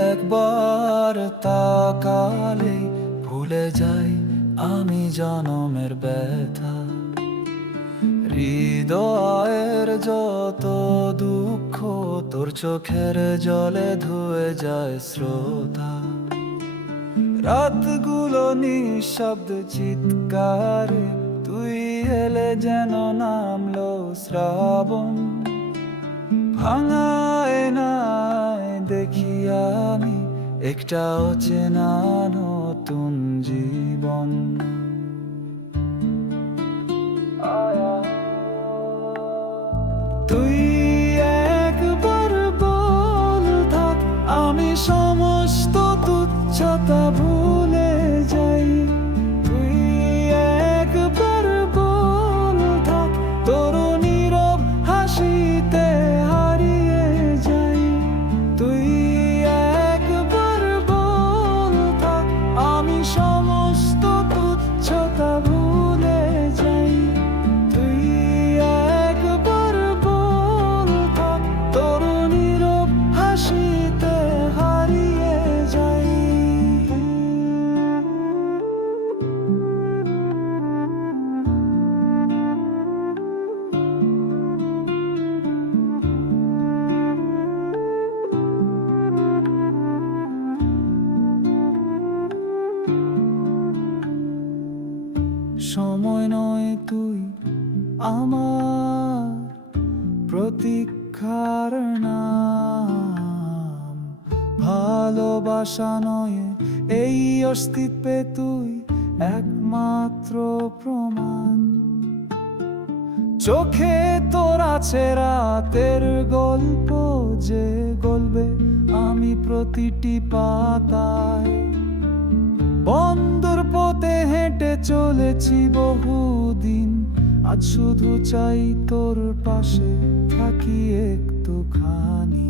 একবার তাকালে ভুলে যাই আমি জনমের ব্যথা। হৃদয়ের যত দুঃখ তোর চোখের জলে ধুয়ে যায় শ্রোতা। রাতগুলো নিঃশব্দ চিৎকারে তুই এলে যেন নামলো শ্রাবণ। ভাঙায় নাই দেখি আমি একটা অচেনা নতুন জীবন। তুই একবার বল থাক আমি সমস্ত তুচ্ছতা ভুলে যাই। তুই একবার বল থাক তোর নীরব হাসিতে হারিয়ে যাই। তুই একবার বল থাক আমি সমস্ত তুচ্ছতা ভুলে যাই। তুই একবার বল থাক তোর নীরব হাসিতে হারিয়ে যাই। সময় নয় তুই আমার প্রতীক্ষার নাম। ভালোবাসা নয় এই অস্তিত্বে তুই একমাত্র প্রমাণ। চোখে তোর আছে রাতের গল্প যে গল্পে আমি প্রতিটি পাতায়। বন্দর পথে হেঁটে চলেছি বহুদিন, আজ শুধু চাই তোর পাশে থাকি একটুখানি।